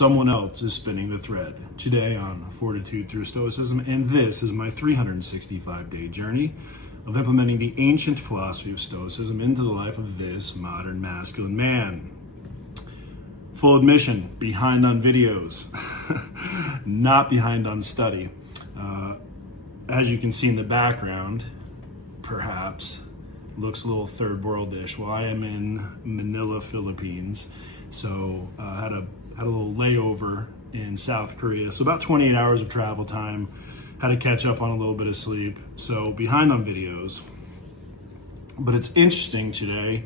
Someone else is spinning the thread. Today on Fortitude through Stoicism, and this is my 365-day journey of implementing the ancient philosophy of Stoicism into the life of this modern masculine man. Full admission, behind on videos, not behind on study. As you can see in the background, perhaps, looks a little third world-ish. Well, I am in Manila, Philippines, so had a little layover in South Korea. So about 28 hours of travel time, had to catch up on a little bit of sleep. So behind on videos. But it's interesting today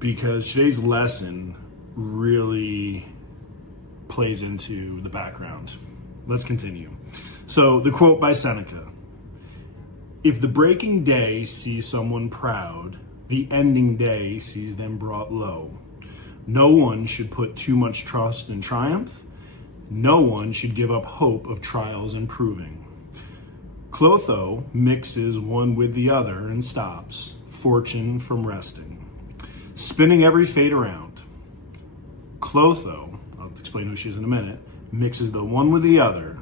because today's lesson really plays into the background. Let's continue. So the quote by Seneca: "If the breaking day sees someone proud, the ending day sees them brought low. No one should put too much trust in triumph. No one should give up hope of trials improving. Clotho mixes one with the other and stops fortune from resting, spinning every fate around. Clotho," I'll explain who she is in a minute, "mixes the one with the other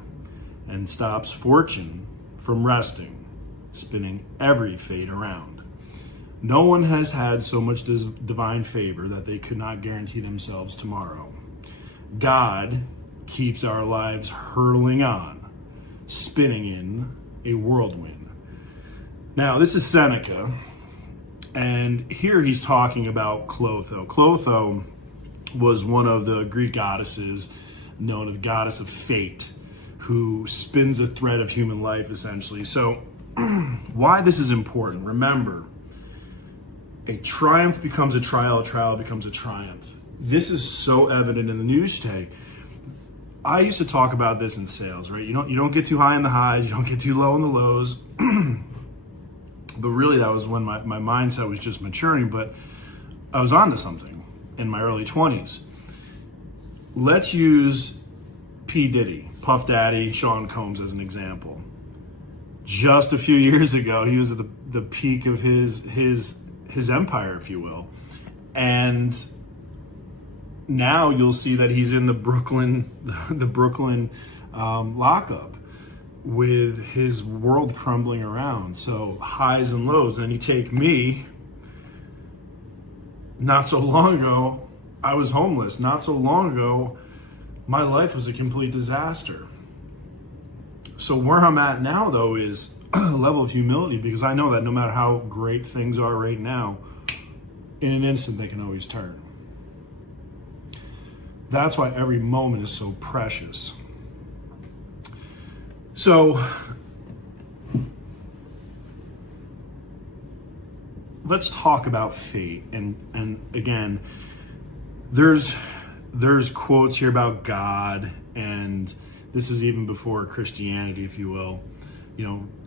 and stops fortune from resting, spinning every fate around. No one has had so much divine favor that they could not guarantee themselves tomorrow. God keeps our lives hurtling on, spinning in a whirlwind." Now, this is Seneca, and here he's talking about Clotho. Clotho was one of the Greek goddesses, known as the goddess of fate, who spins a thread of human life, essentially. So, why this is important, remember, a triumph becomes a trial becomes a triumph. This is so evident in the news today. I used to talk about this in sales, right? You don't get too high in the highs, you don't get too low in the lows. But really, that was when my mindset was just maturing, but I was onto something in my early 20s. Let's use P. Diddy, Puff Daddy, Shawn as an example. Just a few years ago, he was at the peak of his empire, if you will. And now you'll see that he's in the Brooklyn lockup with his world crumbling around. So highs and lows. And you take me, not so long ago, I was homeless. Not so long ago, my life was a complete disaster. So where I'm at now, though, is a level of humility, because I know that no matter how great things are right now, in an instant they can always turn. That's why every moment is so precious. So let's talk about fate. And again, there's quotes here about God, and this is even before Christianity, if you will.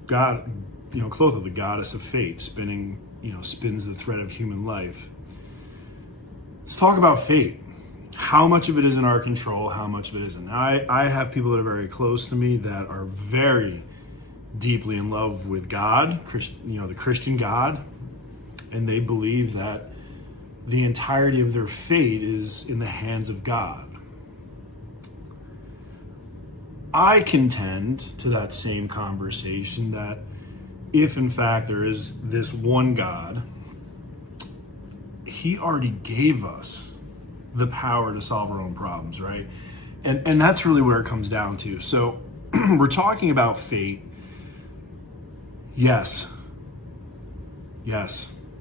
God, Clotho, the goddess of fate, spins the thread of human life. Let's talk about fate. How much of it is in our control, how much of it isn't. I have people that are very close to me that are very deeply in love with God, the Christian God, and they believe that the entirety of their fate is in the hands of God. I contend to that same conversation that if in fact there is this one God, he already gave us the power to solve our own problems, right? And that's really where it comes down to. So we're talking about fate. Yes,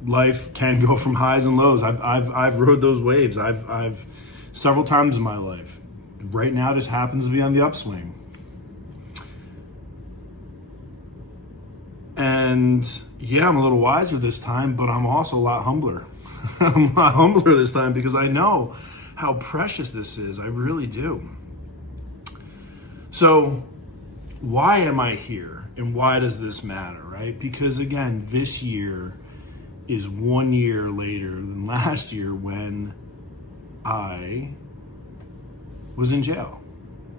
life can go from highs and lows. I've rode those waves. I've several times in my life. Right now, this happens to be on the upswing. And yeah, I'm a little wiser this time, but I'm also a lot humbler. I'm a lot humbler this time because I know how precious this is. I really do. So why am I here? And why does this matter, right? Because again, this year is 1 year later than last year when I was in jail,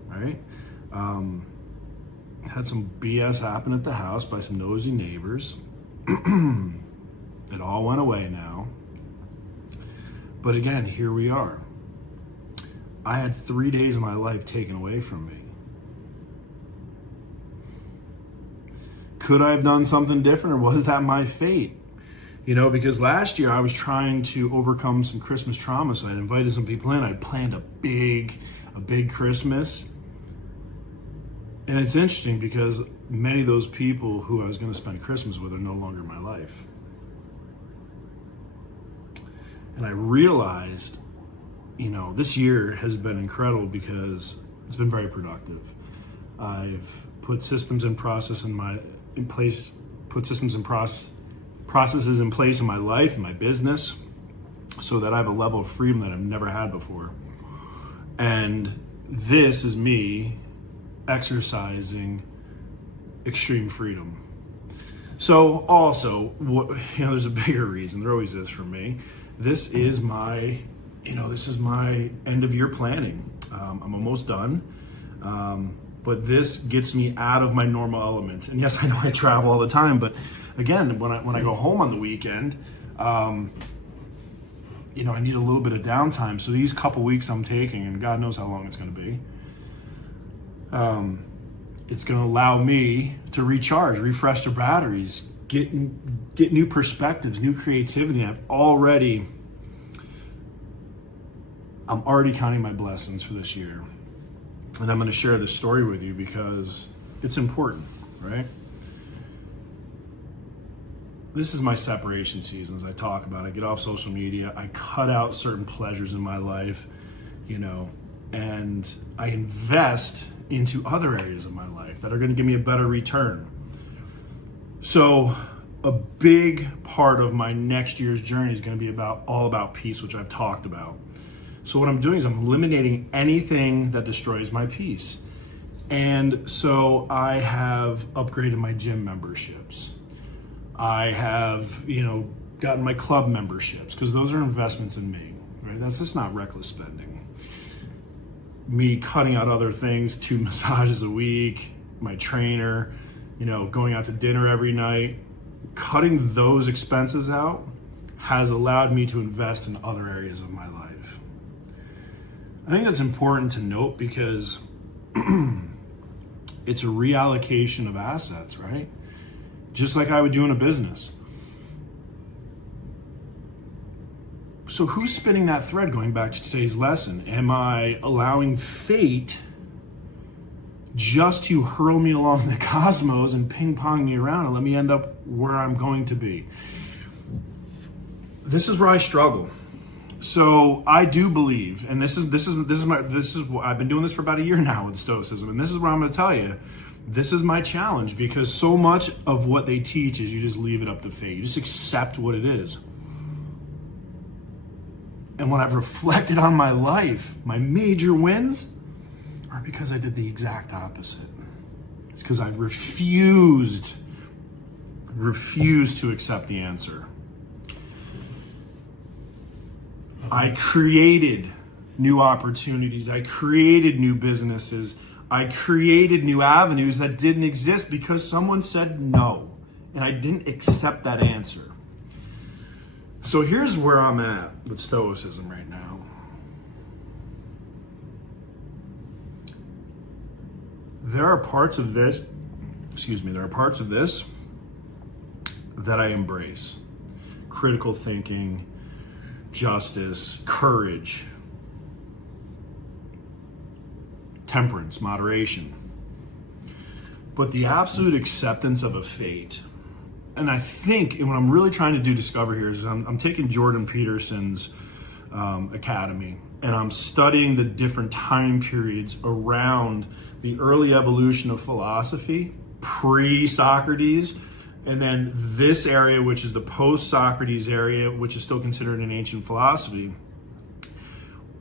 right? Had some BS happen at the house by some nosy neighbors. It all went away now. But again, here we are. I had 3 days of my life taken away from me. Could I have done something different, or was that my fate? Because last year I was trying to overcome some Christmas trauma, so I invited some people in. I planned a big Christmas. And it's interesting because many of those people who I was going to spend Christmas with are no longer in my life. And I realized, this year has been incredible because it's been very productive. I've put systems and processes in place in my life, in my business, so that I have a level of freedom that I've never had before. And this is me exercising extreme freedom. So also, there's a bigger reason. There always is for me. This is my end of year planning. I'm almost done. But this gets me out of my normal element. And yes, I know I travel all the time, but again, when I go home on the weekend, I need a little bit of downtime. So these couple weeks I'm taking, and God knows how long it's going to be, it's going to allow me to recharge, refresh the batteries, get new perspectives, new creativity. I'm already counting my blessings for this year. And I'm going to share this story with you because it's important, right? This is my separation season, as I talk about. I get off social media. I cut out certain pleasures in my life, and I invest into other areas of my life that are going to give me a better return. So a big part of my next year's journey is going to be all about peace, which I've talked about. So what I'm doing is I'm eliminating anything that destroys my peace. And so I have upgraded my gym memberships. I have, gotten my club memberships because those are investments in me, right? That's just not reckless spending. Me cutting out other things, 2 massages a week, my trainer, going out to dinner every night. Cutting those expenses out has allowed me to invest in other areas of my life. I think that's important to note because it's a reallocation of assets, right? Just like I would do in a business. So who's spinning that thread going back to today's lesson? Am I allowing fate just to hurl me along the cosmos and ping-pong me around and let me end up where I'm going to be? This is where I struggle. So I do believe, and this is what I've been doing this for about a year now with Stoicism, and this is what I'm going to tell you. This is my challenge because so much of what they teach is you just leave it up to fate. You just accept what it is. And when I've reflected on my life, my major wins are because I did the exact opposite. It's because I've refused to accept the answer. I created new opportunities. I created new businesses. I created new avenues that didn't exist because someone said no, and I didn't accept that answer. So here's where I'm at with Stoicism right now. There are parts of this that I embrace. Critical thinking, justice, courage, temperance, moderation. But the absolute acceptance of a fate, and I think, and what I'm really trying to discover here is I'm taking Jordan Peterson's academy, and I'm studying the different time periods around the early evolution of philosophy, pre-Socrates, and then this area, which is the post-Socrates area, which is still considered an ancient philosophy.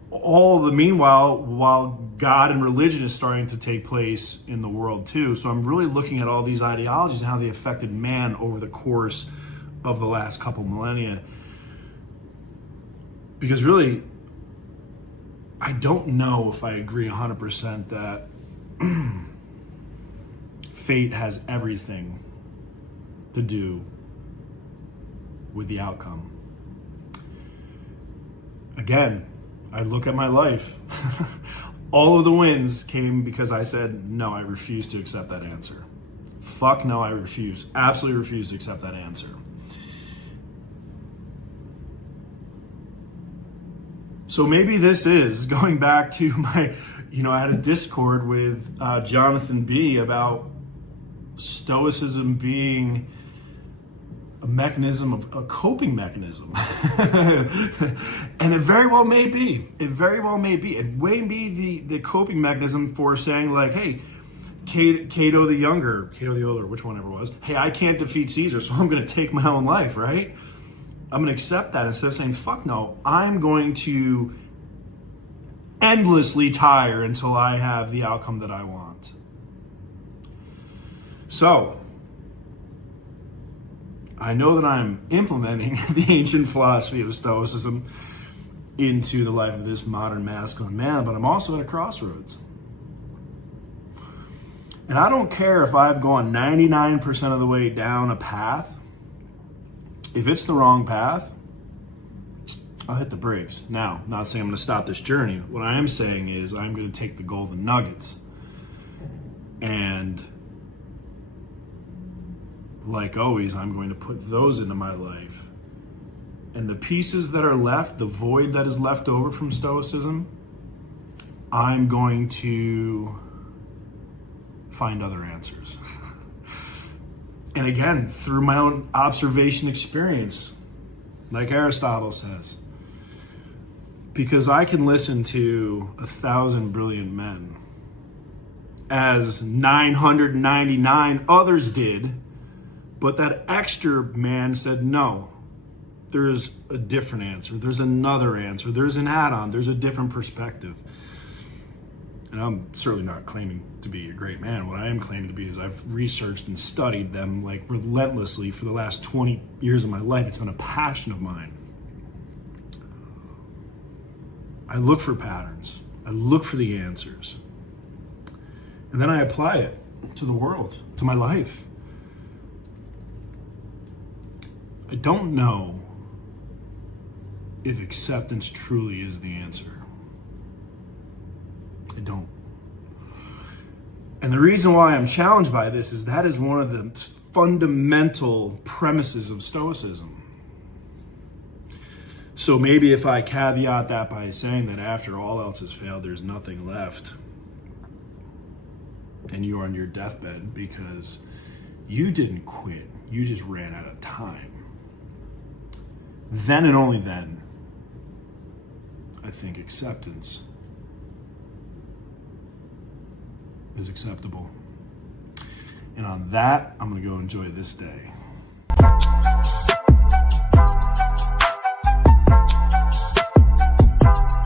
All the meanwhile, while God and religion is starting to take place in the world too. So I'm really looking at all these ideologies and how they affected man over the course of the last couple millennia. Because really, I don't know if I agree 100% that fate has everything to do with the outcome. Again, I look at my life. All of the wins came because I said, no, I refuse to accept that answer. Fuck no, I refuse. Absolutely refuse to accept that answer. So maybe this is going back to my, I had a Discord with Jonathan B about Stoicism being a mechanism, a coping mechanism. And it very well may be. It very well may be. It may be the coping mechanism for saying like, hey, Cato the Younger, Cato the Older, which one ever was, hey, I can't defeat Caesar, so I'm going to take my own life, right? I'm going to accept that instead of saying, fuck no, I'm going to endlessly tire until I have the outcome that I want. So, I know that I'm implementing the ancient philosophy of Stoicism into the life of this modern masculine man, but I'm also at a crossroads. And I don't care if I've gone 99% of the way down a path. If it's the wrong path, I'll hit the brakes. Now, not saying I'm going to stop this journey. What I am saying is I'm going to take the golden nuggets and, like always, I'm going to put those into my life. And the pieces that are left, the void that is left over from Stoicism, I'm going to find other answers. And again, through my own observation experience, like Aristotle says, because I can listen to 1,000 brilliant men, as 999 others did, but that extra man said, no, there's a different answer. There's another answer. There's an add-on. There's a different perspective. And I'm certainly not claiming to be a great man. What I am claiming to be is I've researched and studied them like relentlessly for the last 20 years of my life. It's been a passion of mine. I look for patterns. I look for the answers. And then I apply it to the world, to my life. I don't know if acceptance truly is the answer. I don't. And the reason why I'm challenged by this is that is one of the fundamental premises of Stoicism. So maybe if I caveat that by saying that after all else has failed, there's nothing left, and you're on your deathbed because you didn't quit, you just ran out of time, then and only then, I think acceptance is acceptable. And on that, I'm going to go enjoy this day.